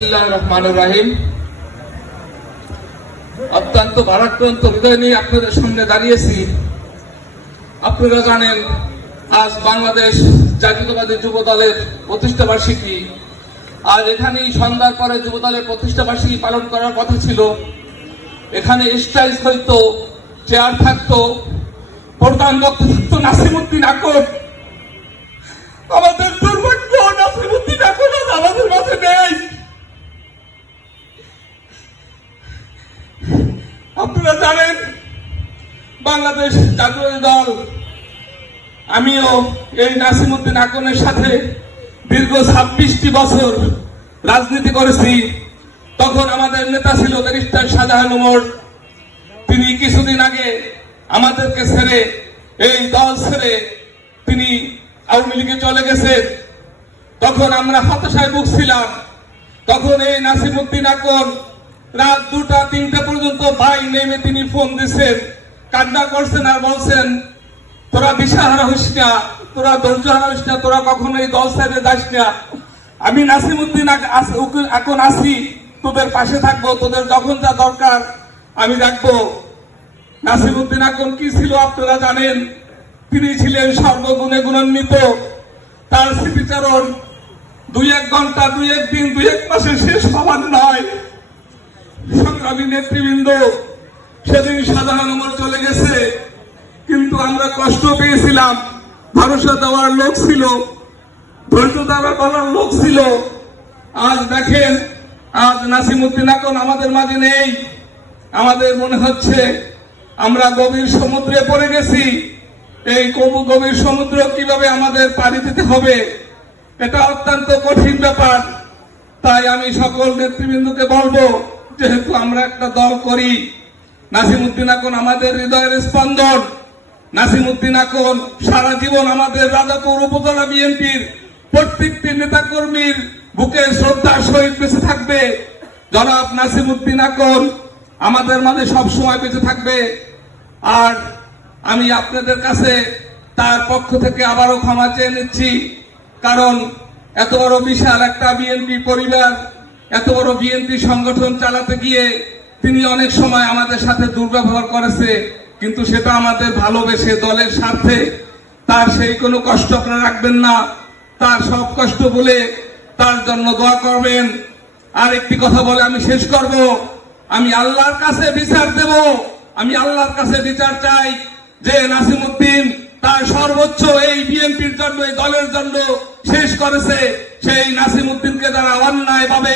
রহিম। অত্যন্ত ভারাক্রান্ত হৃদয় নিয়ে আপনাদের সামনে দাঁড়িয়েছি। আপনারা জানেন আজ বাংলাদেশ জাতীয়তাবাদী যুব দলের প্রতিষ্ঠা বার্ষিকী। আজ এখানেই সন্ধ্যার পরে যুব দলের প্রতিষ্ঠা বার্ষিকী পালন করার কথা ছিল। এখানে স্টেজ হইতো, চেয়ার থাকতো, প্রধান বক্তা থাকতো নাসিমউদ্দিন আকন। আমাদের দুর্ভাগ্য, নাসিমউদ্দিন আকন আমাদের মাঝে নেই। আপনারা জানেন বাংলাদেশ জাতীয়তাবাদী দল, আমিও এই নাসিমউদ্দিন আকনের সাথে দীর্ঘ 26টি বছর রাজনীতি করেছি। তখন আমাদের নেতা ছিল ব্যারিস্টার শাহজাহান ওমর। তিনি কিছুদিন আগে আমাদেরকে ছেড়ে, এই দল ছেড়ে তিনি আওয়ামী লীগে চলে গেছেন। তখন আমরা হতাশায় ভুগছিলাম। তখন এই নাসিমউদ্দিন আকন রাত 2টা-3টা পর্যন্ত ভাই নেমে তিনি ফোন দিচ্ছেন, কান্না করছেন আর বলছেন, তোরা দিশাহারা হইস না, তোরা ধৈর্য হারাইস না, তোরা কখনো এই দল ছেড়ে যাস না। আমি নাসিমউদ্দিন আকন আছি, তোদের পাশে থাকবো, তোদের যখন যা দরকার আমি রাখবো। নাসিমউদ্দিন আকন কি ছিল আপনারা জানেন। তিনি ছিলেন সর্বগুণে গুণান্বিত। তার স্মৃতিচারণ 2-1 ঘন্টা, 2-1 দিন, 2-1 মাসে শেষ হবার নয়। সংগ্রামী নেতৃবৃন্দ, সেদিন শাহজাহান ওমর চলে গেছে, কিন্তু আমরা কষ্ট পেয়েছিলাম। ভরসা দেওয়ার লোক ছিল, ধৈর্য দেওয়ার বলার লোক ছিল। আজ দেখেন, আজ নাসিমউদ্দিন আকন আমাদের মাঝে নেই। আমাদের মনে হচ্ছে আমরা গভীর সমুদ্রে পড়ে গেছি। এই গভীর সমুদ্র কিভাবে আমাদের পাড়ি দিতে হবে, এটা অত্যন্ত কঠিন ব্যাপার। তাই আমি সকল নেতৃবৃন্দকে বলবো, যেহেতু আমরা একটা দল করি, নাসিমউদ্দিন আকন আমাদের হৃদয়ের স্পন্দন। নাসিমউদ্দিন আকন সারা জীবন আমাদের রাজাপুর উপজেলা বিএনপির প্রত্যেকটি নেতাকর্মীর বুকে শ্রদ্ধার সহিত বেঁচে থাকবে। জনাব নাসিমউদ্দিন আকন আমাদের মাঝে সবসময় বেঁচে থাকবে। আর আমি আপনাদের কাছে তার পক্ষ থেকে আবারও ক্ষমা চেয়ে নিচ্ছি। কারণ এত বড় বিশাল একটা বিএনপি পরিবার, এত বড় বিএনপি সংগঠন চালাতে গিয়ে তিনি অনেক সময় আমাদের সাথে দুর্ব্যবহার করেছে, কিন্তু সেটা আমাদের ভালোবেসে দলের স্বার্থে। তার সেই কোনো কষ্ট আপনারা রাখবেন না। তার সব কষ্ট বলে তার জন্য দোয়া করবেন। আর একটি কথা বলে আমি শেষ করব। আমি আল্লাহর কাছে বিচার দেব। আমি আল্লাহর কাছে বিচার চাই যে নাসিমউদ্দিন তার সর্বোচ্চ এই বিএনপির জন্য, এই দলের জন্য শেষ করেছে। সেই নাসিমউদ্দিনকে যারা অন্যায়ভাবে